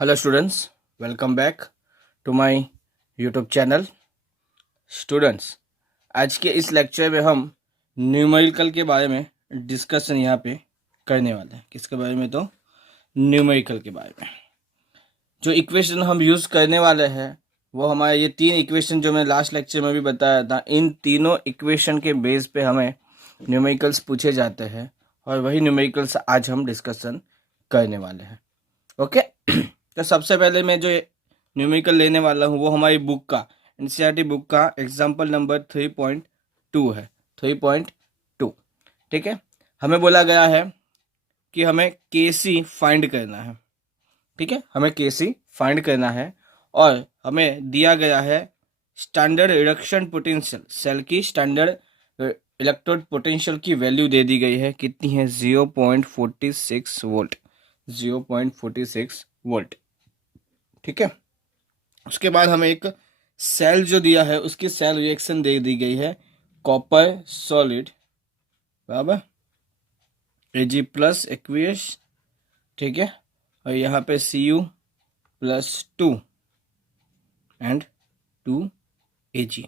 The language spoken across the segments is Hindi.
Hello students, welcome back to my YouTube channel. Students, आज के इस लेक्चर में हम न्यूमेरिकल के बारे में डिस्कशन यहाँ पे करने वाले हैं। किसके बारे में? तो न्यूमेरिकल के बारे में। जो इक्वेशन हम यूज़ करने वाले हैं वो हमारे ये तीन इक्वेशन जो मैं लास्ट लेक्चर में भी बताया था, इन तीनों इक्वेशन के बेस पे हमें न्यूमेरिकल्स पूछे जाते हैं और वही न्यूमेरिकल्स आज हम डिस्कशन करने वाले हैं। ओके। तो सबसे पहले मैं जो न्यूमेरिकल लेने वाला हूँ वो हमारी बुक का, एनसीईआरटी बुक का एग्जाम्पल नंबर 3.2 है। 3.2, ठीक है। हमें बोला गया है कि हमें केसी फाइंड करना है, ठीक है। हमें केसी फाइंड करना है और हमें दिया गया है स्टैंडर्ड रिडक्शन पोटेंशियल, सेल की स्टैंडर्ड इलेक्ट्रोड पोटेंशियल की वैल्यू दे दी गई है। कितनी है? 0.46 वोल्ट। 0.46 वोल्ट, ठीक है। उसके बाद हमें एक सेल जो दिया है उसकी सेल रिएक्शन दे दी गई है, कॉपर सॉलिड बराबर Ag प्लस एक्वियस, ठीक है। और यहाँ पे Cu+2 एंड 2Ag,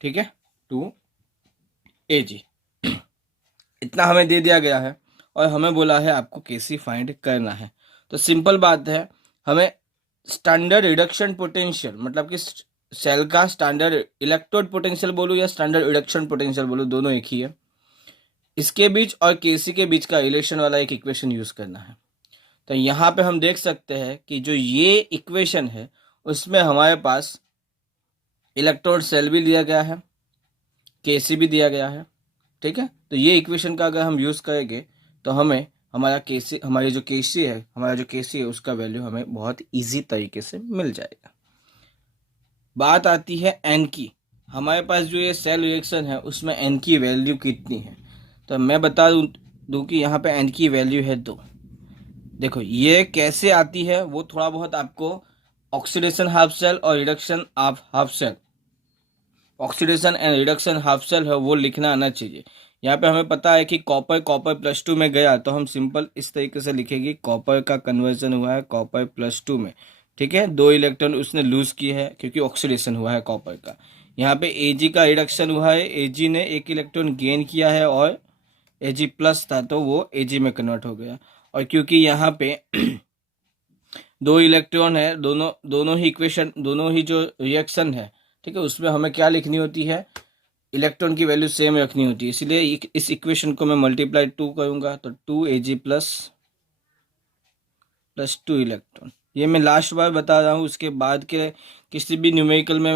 ठीक है। 2Ag इतना हमें दे दिया गया है और हमें बोला है आपको केसी फाइंड करना है। तो सिंपल बात है, हमें स्टैंडर्ड रिडक्शन पोटेंशियल मतलब कि सेल का स्टैंडर्ड इलेक्ट्रोड पोटेंशियल बोलूँ या स्टैंडर्ड रिडक्शन पोटेंशियल बोलूँ, दोनों एक ही है। इसके बीच और केसी के बीच का रिलेशन वाला एक इक्वेशन यूज करना है। तो यहाँ पे हम देख सकते हैं कि जो ये इक्वेशन है उसमें हमारे पास इलेक्ट्रोड सेल भी दिया गया है, केसी भी दिया गया है, ठीक है। तो ये इक्वेशन का अगर हम यूज करेंगे तो हमें हमारी जो केसी है उसका वैल्यू हमें बहुत इजी तरीके से मिल जाएगा। बात आती है एन की। हमारे पास जो ये सेल रिएक्शन है उसमें एन की वैल्यू कितनी है? तो मैं बता दूं कि यहाँ पे एन की वैल्यू है 2। देखो ये कैसे आती है वो थोड़ा बहुत आपको ऑक्सीडेशन हाफ सेल और reduction of half cell, oxidation and reduction half cell है वो लिखना आना चाहिए। यहाँ पे हमें पता है कि कॉपर+2 में गया तो हम सिंपल इस तरीके से लिखेंगे, कॉपर का कन्वर्जन हुआ है कॉपर+2 में, ठीक है। 2 इलेक्ट्रॉन उसने लूज की है क्योंकि ऑक्सीडेशन हुआ है कॉपर का। यहाँ पे Ag का रिडक्शन हुआ है, Ag ने 1 इलेक्ट्रॉन गेन किया है और Ag+ था तो वो Ag में कन्वर्ट हो गया। और क्योंकि यहाँ पे 2 इलेक्ट्रॉन है, दोनों ही जो रिएक्शन है, ठीक है, उसमें हमें क्या लिखनी होती है? इलेक्ट्रॉन की वैल्यू सेम रखनी होती है। इसलिए इस इक्वेशन को मैं मल्टीप्लाई 2 करूंगा तो 2Ag प्लस 2 इलेक्ट्रॉन। ये मैं लास्ट बार बता रहा हूँ, उसके बाद के किसी भी न्यूमेरिकल में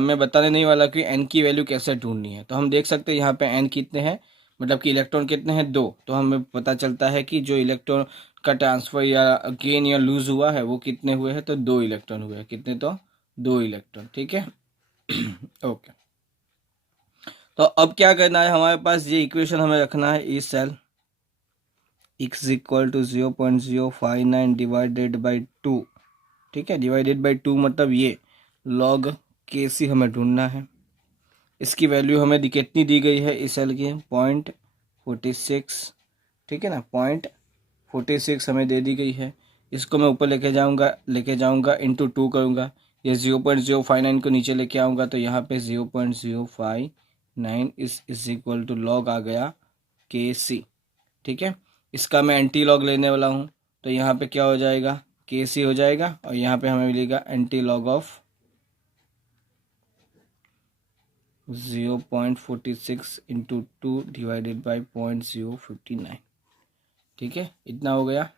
मैं बताने नहीं वाला कि एन की वैल्यू कैसे ढूंढनी है। तो हम देख सकते हैं यहाँ पे एन कितने हैं, मतलब कि इलेक्ट्रॉन कितने हैं? 2। तो हमें पता चलता है कि जो इलेक्ट्रॉन का ट्रांसफर या गेन या लूज हुआ है वो कितने हुए हैं? तो 2 इलेक्ट्रॉन हुए हैं। कितने? तो 2 इलेक्ट्रॉन, ठीक है। ओके। तो अब क्या करना है, हमारे पास ये इक्वेशन हमें रखना है, E cell x equal to 0.059 divided by 2, ठीक है। डिवाइडेड बाई 2 मतलब ये लॉग के सी हमें ढूंढना है। इसकी वैल्यू हमें कितनी दी गई है इस सेल की? 0.46, ठीक है ना। 0.46 हमें दे दी गई है। इसको मैं ऊपर लेके जाऊंगा इंटू 2 करूंगा। ये 0.059 को नीचे लेके आऊंगा तो यहाँ पे 0.059 इज इक्वल टू लॉग आ गया के सी, ठीक है। इसका मैं एंटी लॉग लेने वाला हूँ तो यहाँ पे क्या हो जाएगा? के सी हो जाएगा और यहाँ पे हमें मिलेगा anti log of 0.46 into 2 divided by 0.059, ठीक है। इतना हो गया।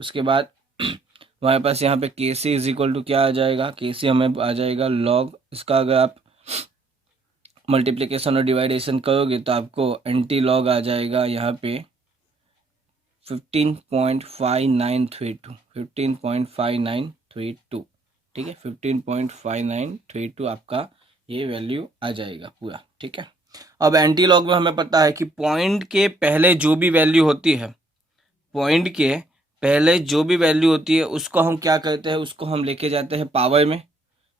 उसके बाद हमारे पास यहाँ पे के सी इज इक्वल टू क्या आ जाएगा? के सी हमें आ जाएगा लॉग, इसका अगर आप मल्टीप्लिकेशन और डिवाइडेशन करोगे तो आपको एंटी लॉग आ जाएगा यहाँ पे 15.5932, 15.5932, ठीक है। 15.5932 आपका ये वैल्यू आ जाएगा पूरा, ठीक है। अब एंटी लॉग में हमें पता है कि पॉइंट के पहले जो भी वैल्यू होती है, पॉइंट के पहले जो भी वैल्यू होती है उसको हम क्या करते हैं? उसको हम लेके जाते हैं पावर में,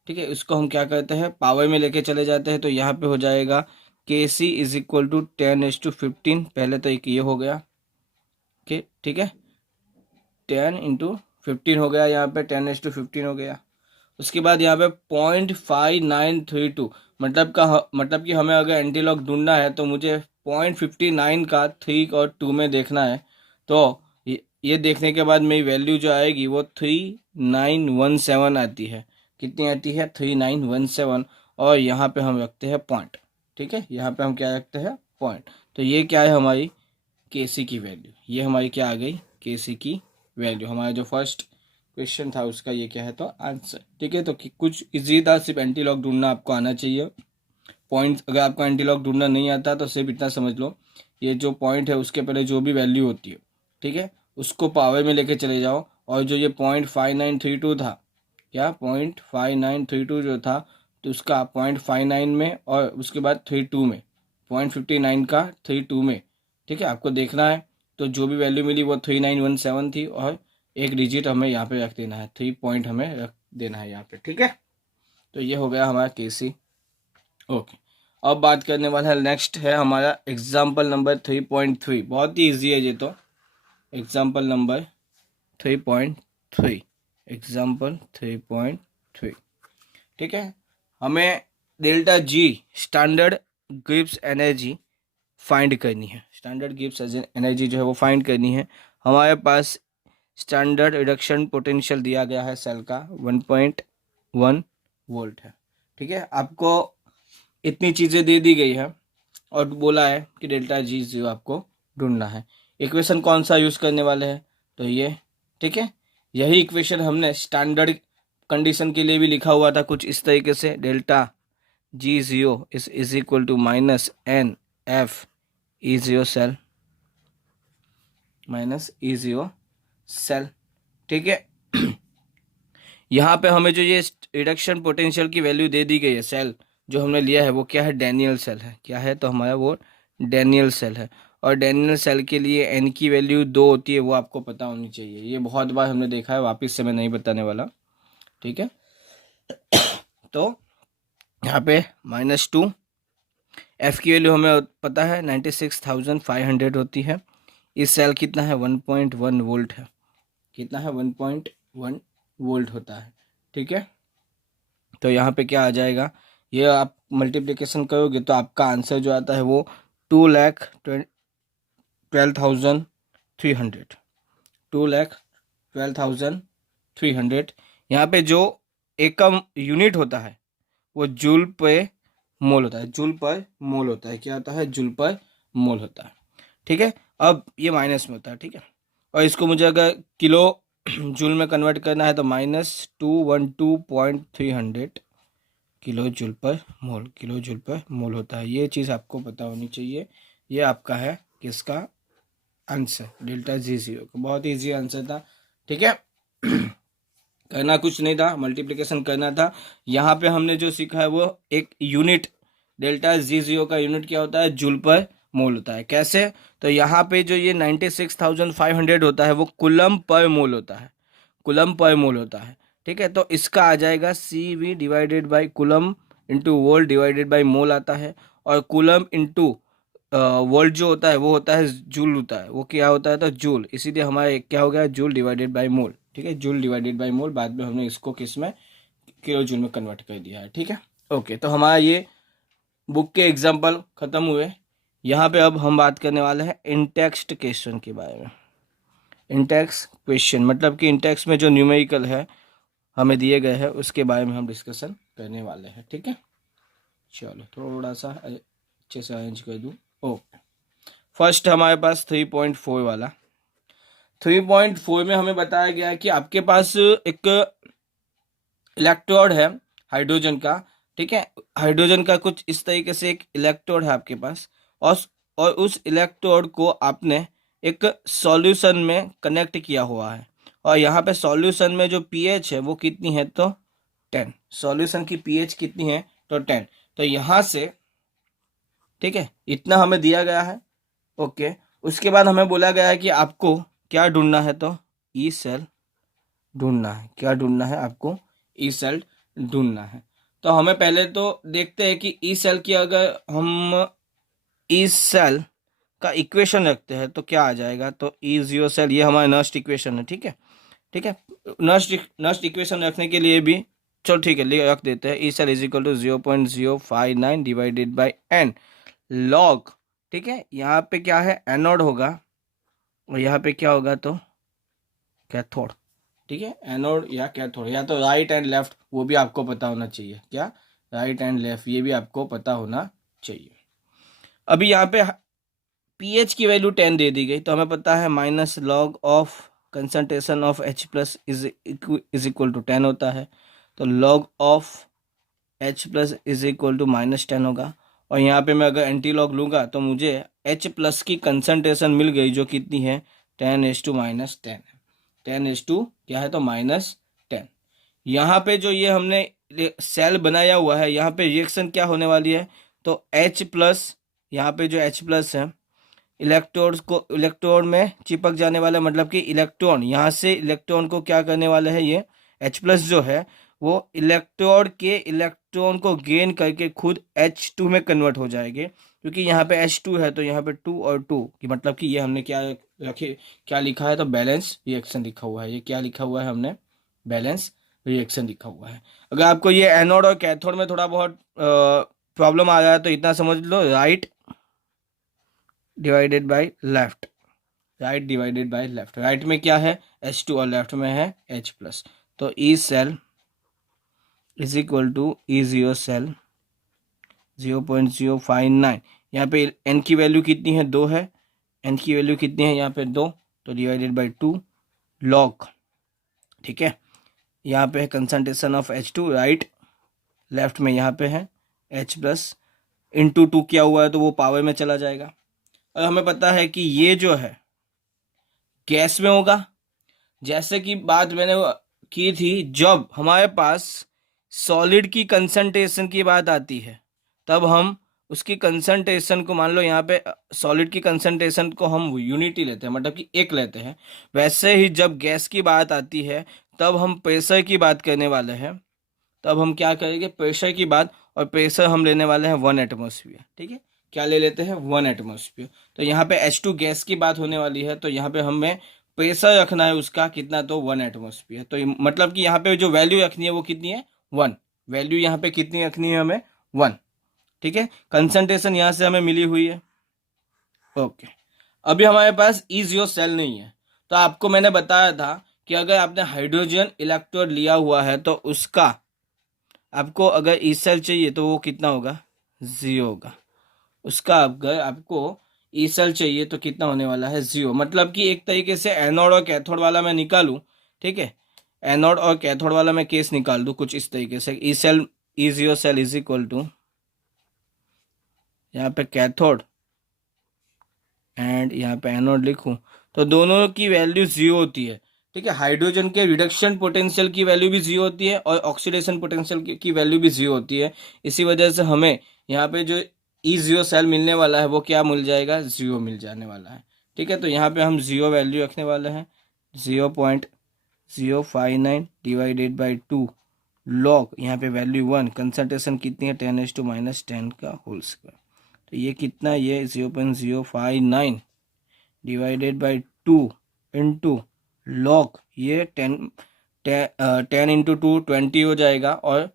ठीक है। इसको हम क्या करते हैं? पावर में लेके चले जाते हैं। तो यहाँ पे हो जाएगा के सी इज इक्वल टू 10⁻15। पहले तो एक ये हो गया, ठीक है। 10 × 15 हो गया, यहाँ पे 10:15 हो गया। उसके बाद यहाँ पे 0.5932 मतलब कि हमें अगर एंटीलॉग ढूंढना है तो मुझे 0.59 का 3 और 2 में देखना है। तो ये देखने के बाद मेरी वैल्यू जो आएगी वो 3917 आती है। कितनी आती है? 3917। और यहाँ पे हम रखते हैं पॉइंट। ठीक है, यहाँ पे हम क्या रखते हैं? पॉइंट। तो ये क्या है? हमारी केसी की वैल्यू। ये हमारी क्या आ गई? केसी की वैल्यू। हमारा जो फर्स्ट क्वेश्चन था उसका ये क्या है? तो आंसर। ठीक है, तो कुछ इजी था, सिर्फ एंटीलॉग ढूंढना आपको आना चाहिए। पॉइंट अगर आपको एंटीलॉग ढूंढना नहीं आता तो सिर्फ इतना समझ लो, ये जो पॉइंट है उसके पहले जो भी वैल्यू होती है, ठीक है, उसको पावर में लेके चले जाओ। और जो ये 0.5932 था, क्या 0.5932 जो था, तो उसका 0.59 में और उसके बाद 32 में, 0.59 का 32 में, ठीक है, आपको देखना है। तो जो भी वैल्यू मिली वो 3917 थी और एक डिजिट हमें यहाँ पे रख देना है, 3 पॉइंट हमें रख देना है यहाँ पे। ठीक है, तो ये हो गया हमारा केसी। ओके, अब बात करने वाला है, नेक्स्ट है हमारा एग्जाम्पल नंबर 3.3। बहुत ही ईजी है ये तो। Example number 3.3, example 3.3। ठीक है, हमें delta G standard Gibbs energy find करनी है। स्टैंडर्ड गिब्स एनर्जी जो है वो फाइंड करनी है। हमारे पास स्टैंडर्ड रिडक्शन पोटेंशियल दिया गया है सेल का 1.1 वोल्ट है। ठीक है, आपको इतनी चीज़ें दे दी गई है और बोला है कि डेल्टा जी जीरो आपको ढूंढना है। इक्वेशन कौन सा यूज़ करने वाले हैं? तो ये, ठीक है, यही इक्वेशन हमने स्टैंडर्ड कंडीशन के लिए भी लिखा हुआ था कुछ इस तरीके से, delta G zero is equal to minus n F E zero cell, minus E zero cell. ठीक है, यहाँ पे हमें जो ये रिडक्शन पोटेंशियल की वैल्यू दे दी गई है, सेल जो हमने लिया है वो क्या है? डैनियल सेल है। क्या है? तो हमारा वो डैनियल सेल है। और डैनियल सेल के लिए एन की वैल्यू 2 होती है, वो आपको पता होनी चाहिए। ये बहुत बार हमने देखा है, वापस से मैं नहीं बताने वाला। ठीक है, तो यहाँ पे -2, एफ की वैल्यू हमें पता है 96,500 होती है। इस सेल कितना है? 1.1 वोल्ट है। कितना है? 1.1 वोल्ट होता है। ठीक है, तो यहाँ पे क्या आ जाएगा? ये आप मल्टीप्लिकेशन करोगे तो आपका आंसर जो आता है वो 2,12,300, 2,12,300। यहाँ पे जो एकम यूनिट होता है वो जूल पे मोल होता है। जूल पर मोल होता है। क्या होता है? जूल पर मोल होता है। ठीक है, अब ये माइनस में होता है। ठीक है, और इसको मुझे अगर किलो जूल में कन्वर्ट करना है तो -212.300 किलो जूल पर मोल, किलो जूल पर मोल होता है। ये चीज़ आपको पता होनी चाहिए। ये आपका है किसका आंसर? डेल्टा जी जीरो का। बहुत ईजी आंसर था। ठीक है, करना कुछ नहीं था, मल्टीप्लिकेशन करना था। यहाँ पे हमने जो सीखा है वो एक यूनिट, डेल्टा जी जीरो का यूनिट क्या होता है? जूल पर मोल होता है। कैसे? तो यहाँ पे जो ये 96,500 होता है वो कुलम पर मोल होता है। कुलम पर मोल होता है। ठीक है, तो इसका आ जाएगा CV divided by coulomb into volt divided by mole आता है। और कुलम इंटू वोल्ट जो होता है वो होता है जूल होता है। वो क्या होता है? तो जूल। इसीलिए हमारा क्या हो गया? जूल डिवाइडेड बाई मोल। ठीक है, जूल डिवाइडेड बाई मोल। बाद में हमने इसको किस में? किलो जूल में कन्वर्ट कर दिया है। ठीक है, ओके, तो हमारा ये बुक के एग्जाम्पल खत्म हुए। यहाँ पे अब हम बात करने वाले हैं इंटेक्स्ट क्वेश्चन के बारे में। इंटेक्स क्वेश्चन मतलब कि इंटेक्स में जो न्यूमेरिकल है हमें दिए गए हैं उसके बारे में हम डिस्कशन करने वाले हैं। ठीक है, चलो थोड़ा सा अच्छे से अरेंज कर दूँ। ओके, फर्स्ट हमारे पास 3.4 वाला। 3.4 में हमें बताया गया है कि आपके पास एक इलेक्ट्रोड है हाइड्रोजन का। ठीक है, हाइड्रोजन का कुछ इस तरीके से एक इलेक्ट्रोड है आपके पास। और उस इलेक्ट्रोड को आपने एक सॉल्यूशन में कनेक्ट किया हुआ है। और यहाँ पे सॉल्यूशन में जो पीएच है वो कितनी है? तो 10। सॉल्यूशन की पीएच कितनी है? तो 10। तो यहाँ से, ठीक है, इतना हमें दिया गया है। ओके, उसके बाद हमें बोला गया है कि आपको क्या ढूंढना है? तो ई सेल ढूंढना है। क्या ढूंढना है आपको? ई सेल ढूंढना है। तो हमें पहले तो देखते हैं कि ई सेल की, अगर हम ई सेल का इक्वेशन रखते हैं तो क्या आ जाएगा, तो E0 सेल, ये हमारा नस्ट इक्वेशन है, ठीक है। ठीक है, नस्ट इक्वेशन रखने के लिए भी चलो ठीक है रख देते हैं, E cell is equal to 0.059 divided by n log, ठीक है। यहाँ पे क्या है, एनोड होगा और यहाँ पे क्या होगा, तो कैथोड, ठीक है। एनोड या कैथोड, या तो राइट एंड लेफ्ट, वो भी आपको पता होना चाहिए, क्या राइट एंड लेफ्ट, ये भी आपको पता होना चाहिए। अभी यहाँ पे पीएच की वैल्यू 10 दे दी गई, तो हमें पता है minus log of concentration of H plus is equal to 10 होता है, तो log of H plus is equal to -10 होगा। और यहाँ पे मैं अगर एंटी लॉग लूँगा तो मुझे H प्लस की कंसंट्रेशन मिल गई, जो कितनी है 10⁻⁻10 है। 10 क्या है, तो -10। यहाँ पे जो ये हमने सेल बनाया हुआ है, यहाँ पे रिएक्शन क्या होने वाली है, तो H प्लस, यहाँ पे जो H प्लस है इलेक्ट्रोन में चिपक जाने वाला, मतलब कि इलेक्ट्रॉन यहाँ से इलेक्ट्रॉन को क्या करने वाला है, ये H प्लस जो है वो इलेक्ट्रॉन को गेन करके खुद H2 में कन्वर्ट हो जाएंगे, क्योंकि यहाँ पे H2 है तो यहाँ पे 2 और 2 की मतलब कि ये हमने क्या रखे, क्या लिखा है, तो बैलेंस रिएक्शन लिखा हुआ है। ये क्या लिखा हुआ है हमने, बैलेंस रिएक्शन लिखा हुआ है। अगर आपको ये एनोड और कैथोड में थोड़ा बहुत प्रॉब्लम आ रहा है तो इतना समझ लो, right divided by left, right divided by left. Right में क्या है H2 और लेफ्ट में है H प्लस, तो E cell is equal to E0 cell 0.059। यहाँ पे n की वैल्यू कितनी है, 2 है, n की वैल्यू कितनी है यहाँ पे 2, तो डिवाइडेड बाय 2 लॉग, ठीक है। यहाँ पे है concentration of H2 right, left में यहाँ पे है H प्लस, इंटू 2 किया हुआ है तो वो पावर में चला जाएगा। और हमें पता है कि ये जो है गैस में होगा, जैसे कि बात मैंने की थी, जब हमारे पास सॉलिड की कंसंट्रेशन की बात आती है तब हम उसकी कंसंट्रेशन को, मान लो यहाँ पे सॉलिड की कंसंट्रेशन को हम यूनिटी लेते हैं, मतलब कि एक लेते हैं। वैसे ही जब गैस की बात आती है तब हम प्रेशर की बात करने वाले हैं, तब हम क्या करेंगे, प्रेशर की बात, और प्रेशर हम लेने वाले हैं 1 एटमॉस्फेयर, ठीक है। क्या ले लेते हैं, 1 एटमॉस्फेयर। तो यहाँ पे H2 गैस की बात होने वाली है, तो यहाँ पे हमें प्रेशर रखना है उसका कितना, तो 1 एटमॉस्फेयर। तो मतलब कि यहाँ पे जो वैल्यू रखनी है वो कितनी है, 1। वैल्यू यहाँ पे कितनी रखनी है हमें, 1, ठीक है। कंसंट्रेशन यहाँ से हमें मिली हुई है, ओके। अभी हमारे पास E0 सेल नहीं है, तो आपको मैंने बताया था कि अगर आपने हाइड्रोजन इलेक्ट्रोड लिया हुआ है तो उसका आपको अगर ई सेल चाहिए तो वो कितना होगा, 0 होगा। उसका अगर आपको ई सेल चाहिए तो कितना होने वाला है, 0। मतलब कि एक तरीके से एनोड और कैथोड वाला मैं निकालूं, ठीक है, एनोड और कैथोड वाला मैं केस निकाल दूं कुछ इस तरीके से, E0 cell is equal to यहाँ पे कैथोड एंड यहाँ पे एनोड लिखूं तो दोनों की वैल्यू 0 होती है, ठीक है। हाइड्रोजन के रिडक्शन पोटेंशियल की वैल्यू भी 0 होती है और ऑक्सीडेशन पोटेंशियल की वैल्यू भी 0 होती है। इसी वजह से हमें यहाँ पे जो E0 सेल मिलने वाला है वो क्या मिल जाएगा, 0 मिल जाने वाला है, ठीक है। तो यहाँ पे हम 0 वैल्यू रखने वाले हैं, 0.059 डिवाइडेड बाई 2 लॉग, यहाँ पे वैल्यू 1, कंसंट्रेशन कितनी है 10⁻10 का होल स्क्वायर, तो ये कितना, ये 0.059 डिवाइडेड बाई 2 इंटू लॉग, ये 10 इंटू 2 20 हो जाएगा, और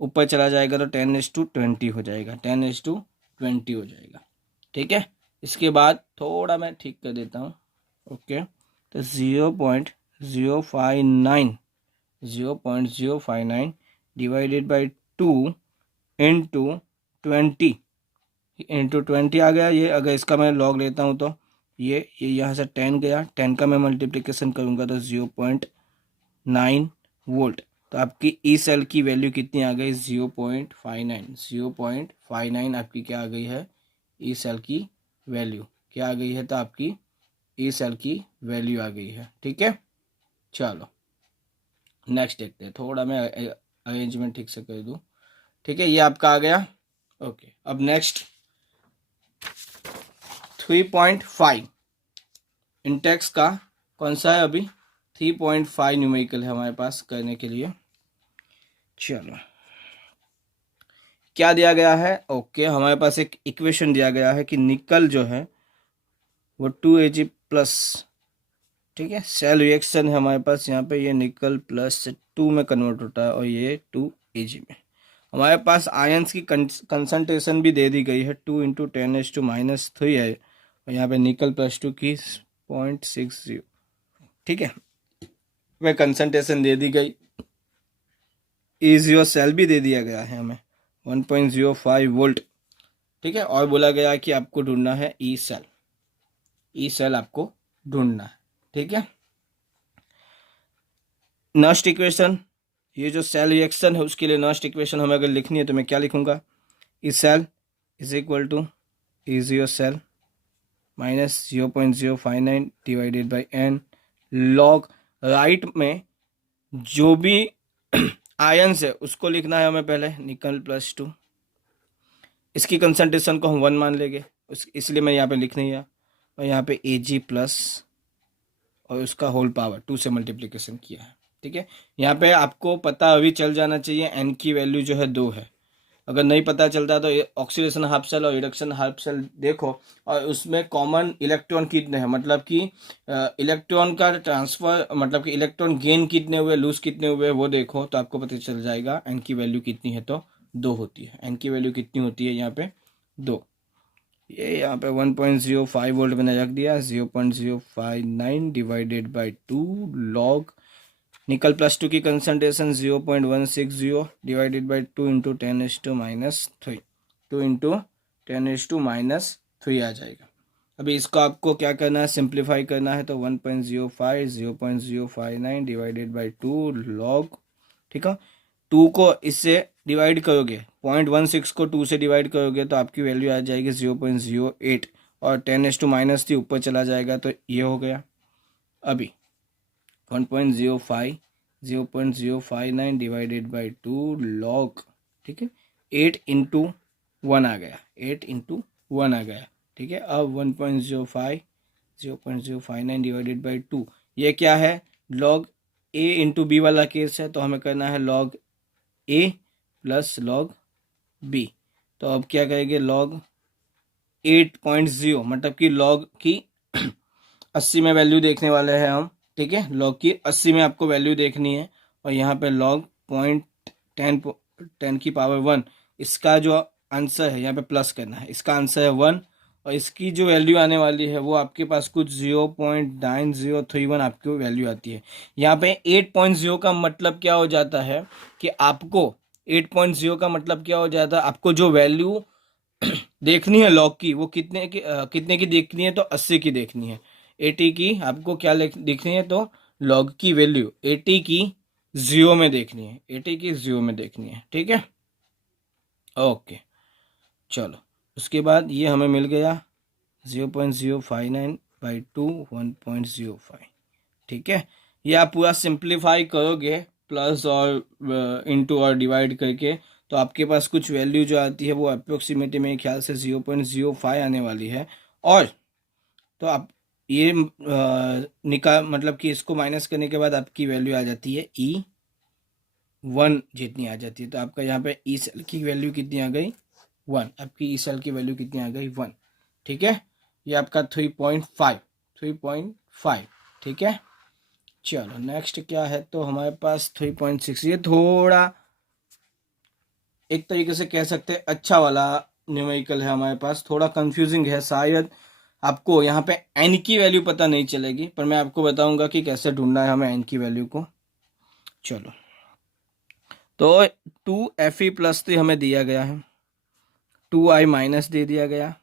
ऊपर चला जाएगा तो 10⁻20 हो जाएगा, 10⁻20 हो जाएगा, ठीक है। इसके बाद थोड़ा मैं ठीक कर देता हूँ, ओके। तो 0.059 डिवाइडेड बाई 2 इंटू 20 आ गया। ये अगर इसका मैं लॉग लेता हूँ तो ये यहाँ से 10 गया, 10 का मैं मल्टीप्लिकेशन करूँगा तो 0.9 वोल्ट। तो आपकी ई सेल की वैल्यू कितनी आ गई, 0.59 आपकी क्या आ गई है, ई सेल की वैल्यू क्या आ गई है, तो आपकी ई सेल की वैल्यू आ गई है, ठीक है। चलो नेक्स्ट देखते हैं, थोड़ा मैं अरेंजमेंट ठीक से कर दूँ, ठीक है। ये आपका आ गया, ओके। अब नेक्स्ट 3.5 इंटेक्स का कौन सा है, अभी 3.5 न्यूमेरिकल है हमारे पास करने के लिए। चलो क्या दिया गया है, ओके, हमारे पास एक इक्वेशन दिया गया है कि निकल जो है वो 2Ag प्लस, ठीक है। सेल रिएक्शन है हमारे पास यहाँ पे, ये निकल प्लस से 2 में कन्वर्ट होता है और ये 2Ag में। हमारे पास आयंस की कंसंट्रेशन भी दे दी गई है, 2 × 10⁻³ है, और यहाँ पे निकल +2 की 0.60, ठीक है। वह कंसंट्रेशन दे दी गई। E0 सेल भी दे दिया गया है हमें 1.05 वोल्ट, ठीक है। और बोला गया कि आपको ढूंढना है ई सेल आपको ढूंढना है, ठीक है। नस्ट इक्वेशन, ये जो सेल रिएक्शन है उसके लिए नस्ट इक्वेशन हमें अगर लिखनी है तो मैं क्या लिखूंगा, E cell is equal to E0 cell minus 0.059 divided by n log right में जो भी आयंस है उसको लिखना है हमें पहले, निकल +2, इसकी कंसंट्रेशन को हम 1 मान लेंगे, इसलिए मैं यहाँ पे लिख नहीं है, और यहाँ पे Ag प्लस और उसका होल पावर 2 से मल्टीप्लिकेशन किया है, ठीक है। यहाँ पे आपको पता अभी चल जाना चाहिए n की वैल्यू जो है 2 है। अगर नहीं पता चलता तो ऑक्सीडेशन हाफ सेल और रिडक्शन हाफ सेल देखो, और उसमें कॉमन इलेक्ट्रॉन कितने हैं, मतलब कि इलेक्ट्रॉन का ट्रांसफर, मतलब कि इलेक्ट्रॉन गेन कितने हुए, लूज कितने हुए, वो देखो तो आपको पता चल जाएगा। एन की वैल्यू कितनी है तो 2 होती है। एन की वैल्यू कितनी होती है यहाँ पे 2। ये यहाँ पे 1.05 वोल्ट मैंने रख दिया, 0.059 डिवाइडेड बाई 2 लॉग निकल +2 की कंसंट्रेशन 0.160 डिवाइडेड बाई 2 × 10⁻³ 2 × 10⁻³ आ जाएगा। अभी इसको आपको क्या करना है, सिंप्लीफाई करना है, तो 1.05 0.059 डिवाइडेड बाई 2 लॉग, ठीक है। 2 को इससे डिवाइड करोगे, 0.16 को 2 से डिवाइड करोगे तो आपकी वैल्यू आ जाएगी 0.08, और 10⁻³ ऊपर चला जाएगा तो ये हो गया। अभी 1.05 0.059 डिवाइडेड बाई 2 लॉग, ठीक है, 8 × 1 आ गया, 8 × 1 आ गया, ठीक है। अब 1.05 0.059 डिवाइडेड बाई 2, ये क्या है, लॉग A × B वाला केस है, तो हमें करना है log A plus log B। तो अब क्या करेंगे, लॉग 8.0 मतलब कि लॉग की 80 में वैल्यू देखने वाले हैं हम, ठीक है। लॉग की 80 में आपको वैल्यू देखनी है, और यहाँ पे लॉग 10 की पावर 1, इसका जो आंसर है यहाँ पे प्लस करना है, इसका आंसर है 1, और इसकी जो वैल्यू आने वाली है वो आपके पास कुछ 0.9031 आपकी वैल्यू आती है। यहाँ पे 8.0 का मतलब क्या हो जाता है कि आपको 8.0 का मतलब क्या हो जाता है, आपको जो वैल्यू देखनी है लॉग की वो कितने की देखनी है, तो 80 की देखनी है। 80 की आपको क्या देखनी है, तो लॉग की वैल्यू 80 की 0 में देखनी है, 80 की 0 में देखनी है, ठीक है। ओके, चलो उसके बाद ये हमें मिल गया 0.059 बाई 2 1.05, ठीक है। ये आप पूरा सिंप्लीफाई करोगे प्लस और इनटू और डिवाइड करके, तो आपके पास कुछ वैल्यू जो आती है वो अप्रोक्सीमेटली मेरे ख्याल से 0.05 आने वाली है। और तो आप ये निकाल, मतलब कि इसको माइनस करने के बाद आपकी वैल्यू आ जाती है E1 जितनी आ जाती है। तो आपका यहाँ पे ई सेल की वैल्यू कितनी आ गई 1, आपकी ई सेल की वैल्यू कितनी आ गई 1, ठीक है। ये आपका 3.5, ठीक है। चलो नेक्स्ट क्या है, तो हमारे पास 3.6, ये थोड़ा एक तरीके से कह सकते हैं अच्छा वाला न्यूमेरिकल है हमारे पास, थोड़ा कंफ्यूजिंग है, शायद आपको यहाँ पे n की वैल्यू पता नहीं चलेगी, पर मैं आपको बताऊंगा कि कैसे ढूंढना है हमें n की वैल्यू को। चलो, तो 2Fe+3 हमें दिया गया है, 2I माइनस दे दिया गया,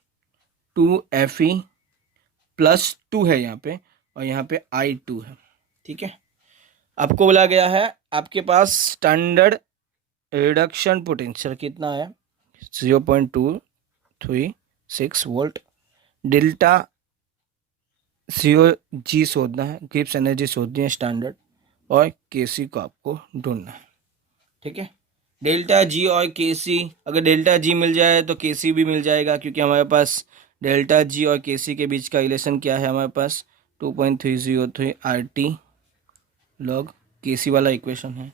2Fe+2 है यहाँ पे, और यहाँ पे I2 है, ठीक है। आपको बोला गया है आपके पास स्टैंडर्ड रिडक्शन पोटेंशियल कितना है 0.236 वोल्ट, डेल्टा COG शोधना है, गिब्स एनर्जी शोधनी है स्टैंडर्ड, और KC को आपको ढूंढना है, ठीक है। डेल्टा G और KC, अगर डेल्टा G मिल जाए तो KC भी मिल जाएगा, क्योंकि हमारे पास डेल्टा G और KC के बीच का रिलेशन क्या है, हमारे पास 2.303 RT लॉग KC वाला इक्वेशन है।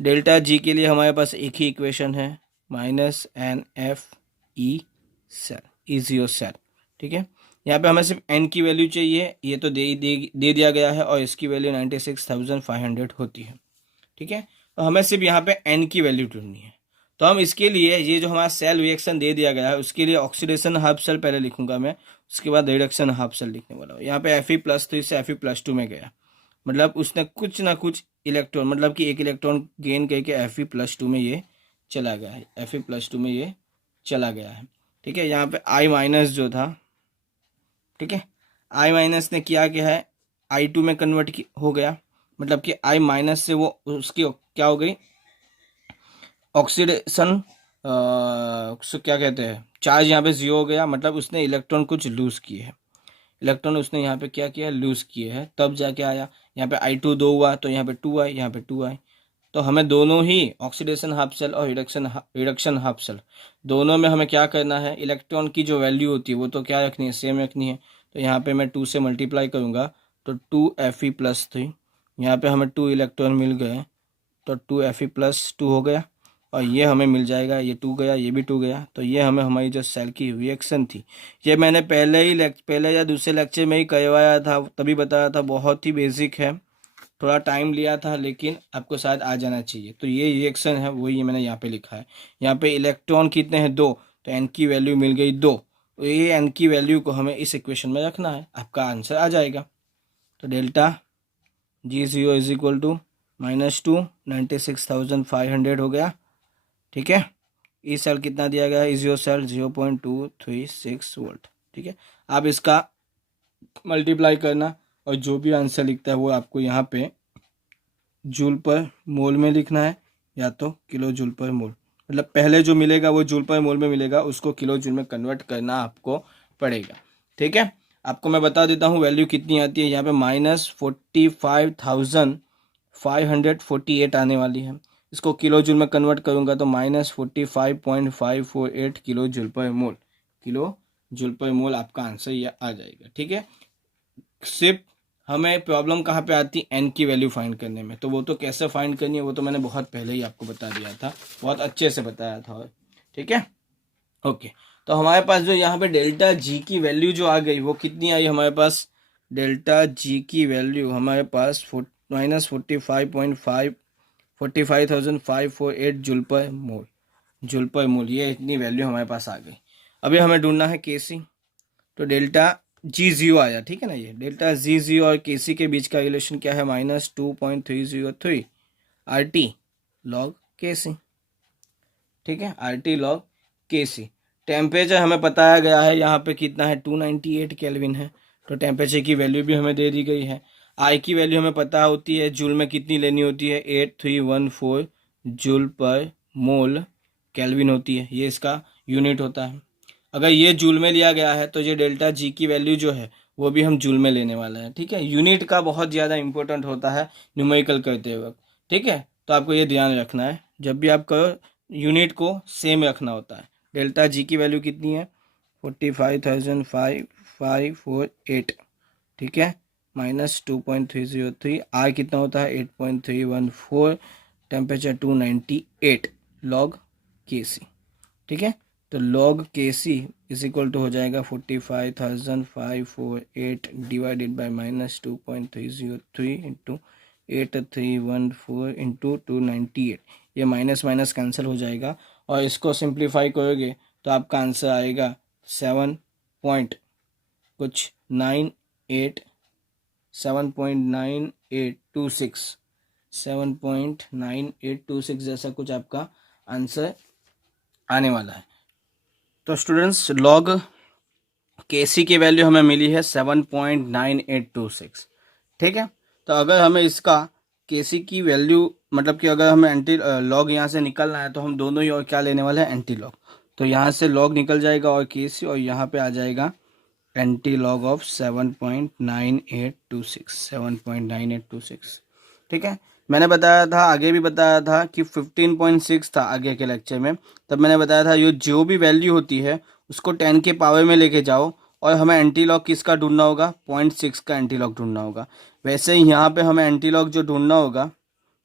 डेल्टा G के लिए हमारे पास एक ही इक्वेशन है, -NFE सेल E0 सेल, ठीक है। यहाँ पे हमें सिर्फ n की वैल्यू चाहिए, ये तो दे दिया गया है, और इसकी वैल्यू 96,500 होती है। ठीक है, तो हमें सिर्फ यहाँ पे n की वैल्यू ढूंढनी है। तो हम इसके लिए ये जो हमारा सेल रिएक्शन दे दिया गया है उसके लिए ऑक्सीडेशन हाफ सेल पहले लिखूंगा मैं, उसके बाद रिडक्शन हाफ सेल लिखने वाला हूँ। यहाँ पे Fe+3 से Fe+2 में गया, मतलब उसने कुछ ना कुछ इलेक्ट्रॉन, मतलब कि एक इलेक्ट्रॉन गेन करके Fe+2 में ये चला गया है, Fe+2 में ये चला गया है। ठीक है, यहाँ पे I- जो था, ठीक है, I- ने किया क्या है, I2 में कन्वर्ट हो गया, मतलब कि I- से वो उसकी क्या हो गई, ऑक्सीडेशन क्या कहते हैं, चार्ज यहाँ पे 0 हो गया, मतलब उसने इलेक्ट्रॉन कुछ लूज किए हैं, इलेक्ट्रॉन उसने यहाँ पे क्या किया, लूज किए हैं, तब जाके आया। यहाँ पे I2 2 हुआ तो यहाँ पे 2 आई, यहाँ पे 2 आई। तो हमें दोनों ही ऑक्सीडेशन हाफ सेल और रिडक्शन हाफ सेल दोनों में हमें क्या करना है, इलेक्ट्रॉन की जो वैल्यू होती है वो तो क्या रखनी है, सेम रखनी है। तो यहाँ पे मैं 2 से मल्टीप्लाई करूँगा तो 2Fe+3, यहाँ पे हमें 2 इलेक्ट्रॉन मिल गए तो 2Fe+2 हो गया, और ये हमें मिल जाएगा, ये 2 गया, ये भी 2 गया। तो ये हमें हमारी जो सेल की रिएक्शन थी, ये मैंने पहले या दूसरे लेक्चर में ही करवाया था, तभी बताया था, बहुत ही बेसिक है, थोड़ा टाइम लिया था, लेकिन आपको शायद आ जाना चाहिए। तो ये रिएक्शन है, वही मैंने यहाँ पे लिखा है। यहाँ पे इलेक्ट्रॉन कितने हैं, 2, तो n की वैल्यू मिल गई 2। तो ये n की वैल्यू को हमें इस इक्वेशन में रखना है, आपका आंसर आ जाएगा। तो delta G0 is equal to -2 96,500 हो गया। ठीक है, ई सेल कितना दिया गया है, इजियो सेल 0.236 वोल्ट। ठीक है, आप इसका मल्टीप्लाई करना, और जो भी आंसर लिखता है वो आपको यहाँ पे जूल पर मोल में लिखना है, या तो किलो जूल पर मोल, मतलब पहले जो मिलेगा वो जूल पर मोल में मिलेगा, उसको किलो जूल में कन्वर्ट करना आपको पड़ेगा। ठीक है, आपको मैं बता देता हूँ वैल्यू कितनी आती है। यहाँ पे -45,548 आने वाली है, इसको किलो जूल में कन्वर्ट करूँगा तो -45.548 किलो जूल पर मोल, किलो जूल पर मोल आपका आंसर ये आ जाएगा। ठीक है, सिर्फ हमें प्रॉब्लम कहाँ पे आती है, एन की वैल्यू फाइंड करने में। तो वो तो कैसे फाइंड करनी है वो तो मैंने बहुत पहले ही आपको बता दिया था, बहुत अच्छे से बताया था। ठीक है, ओके। तो हमारे पास जो यहाँ पे डेल्टा जी की वैल्यू जो आ गई वो कितनी आई हमारे पास, डेल्टा जी की वैल्यू हमारे पास -45,548 जूल पर मोल, जूल पर मोल, ये इतनी वैल्यू हमारे पास आ गई। अभी हमें ढूंढना है केसी, तो डेल्टा G0 आया। ठीक है ना, ये डेल्टा G0 और केसी के बीच का रिलेशन क्या है, -2.303 RT लॉग केसी। ठीक है, RT लॉग केसी। टेम्परेचर हमें बताया गया है यहाँ पे कितना है, 298 केल्विन है, तो टेम्परेचर की वैल्यू भी हमें दे दी गई है। आई की वैल्यू हमें पता होती है, जूल में कितनी लेनी होती है, 8314 जूल पर मोल केल्विन होती है, ये इसका यूनिट होता है। अगर ये जूल में लिया गया है तो ये डेल्टा जी की वैल्यू जो है वो भी हम जूल में लेने वाला है। ठीक है, यूनिट का बहुत ज़्यादा इंपॉर्टेंट होता है न्यूमेरिकल करते वक्त। ठीक है, तो आपको ये ध्यान रखना है, जब भी आप करो यूनिट को सेम रखना होता है। डेल्टा जी की वैल्यू कितनी है, 45,548। ठीक है, -2.303, आर कितना होता है 8.314, टेम्परेचर 298 लॉग केसी। ठीक है, तो log KC is equal to हो जाएगा 45,548 डिवाइडेड बाई -2.303 इंटू 8314 इंटू 298, ये माइनस माइनस कैंसिल हो जाएगा, और इसको सिंप्लीफाई करोगे तो आपका आंसर आएगा 7.9826 जैसा कुछ आपका आंसर आने वाला है। तो स्टूडेंट्स, लॉग केसी की वैल्यू हमें मिली है 7.9826। ठीक है, तो अगर हमें इसका केसी की वैल्यू, मतलब कि अगर हमें एंटी लॉग यहाँ से निकलना है तो हम दोनों ही और क्या लेने वाले हैं, एंटी लॉग। तो यहाँ से लॉग निकल जाएगा और केसी, और यहाँ पे आ जाएगा एंटी लॉग ऑफ 7.9826। ठीक है, मैंने बताया था, आगे भी बताया था कि 15.6 था आगे के लेक्चर में, तब मैंने बताया था ये जो भी वैल्यू होती है उसको 10 के पावर में लेके जाओ, और हमें एंटी लॉग किसका ढूंढना होगा, 0.6 का एंटी लॉग ढूंढना होगा। वैसे ही यहाँ पे हमें एंटी लॉग जो ढूंढना होगा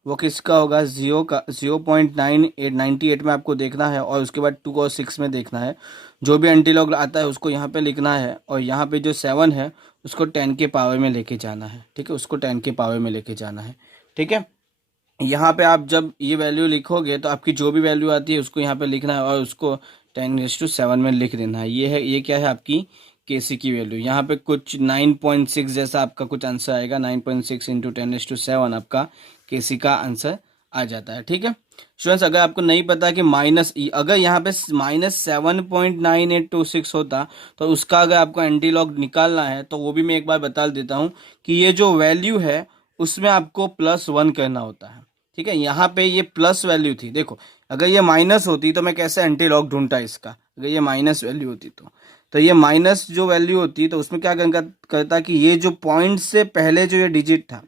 वो किसका होगा, 0.98 में आपको देखना है, और उसके बाद 2 और 6 में देखना है। जो भी एंटीलॉग आता है उसको यहाँ पे लिखना है, और यहाँ पे जो 7 है उसको 10 के पावर में लेके जाना है, ठीक है, उसको 10 के पावर में लेके जाना है, ठीक है। यहाँ पे आप जब ये वैल्यू लिखोगे तो आपकी जो भी वैल्यू आती है उसको यहाँ पे लिखना है, और उसको 10⁻7 में लिख देना है। ये क्या है आपकी केसी की वैल्यू। यहाँ पे कुछ 9.6 जैसा आपका कुछ आंसर आएगा, 9.6 इंटू 10⁻7 आपका केसी का आंसर आ जाता है, ठीक है। स्टूडेंट्स, अगर आपको नहीं पता कि अगर यहाँ पे -7.9826 होता तो उसका अगर आपको एंटीलॉग निकालना है तो वो भी मैं एक बार बता देता हूँ कि ये जो वैल्यू है उसमें आपको +1 करना होता है, ठीक है। यहाँ पे ये प्लस वैल्यू थी, देखो अगर ये माइनस होती तो मैं कैसे एंटीलॉग ढूंढता इसका, अगर ये माइनस वैल्यू होती तो ये माइनस जो वैल्यू होती तो उसमें क्या करता कि ये जो पॉइंट से पहले जो ये डिजिट था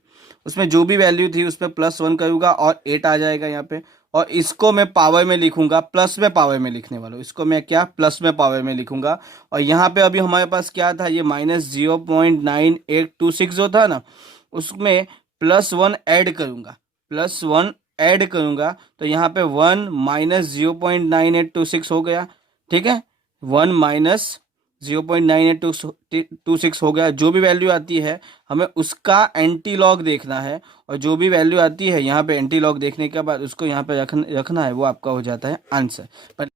उसमें जो भी वैल्यू थी उसमें +1 करूँगा और 8 आ जाएगा यहाँ पे, और इसको मैं पावर में लिखूंगा, प्लस में पावर में लिखने वाला हूँ, इसको मैं क्या प्लस में पावर में लिखूंगा। और यहाँ पे अभी हमारे पास क्या था, ये -0.9826 जो था ना उसमें +1 ऐड करूंगा, +1 ऐड करूंगा तो यहाँ पे 1 -0.9826 हो गया, ठीक है। 1 -0.9826 हो गया। जो भी वैल्यू आती है हमें उसका एंटीलॉग देखना है, और जो भी वैल्यू आती है यहाँ पे एंटीलॉग देखने के बाद उसको यहाँ पे रखना है, वो आपका हो जाता है आंसर। पर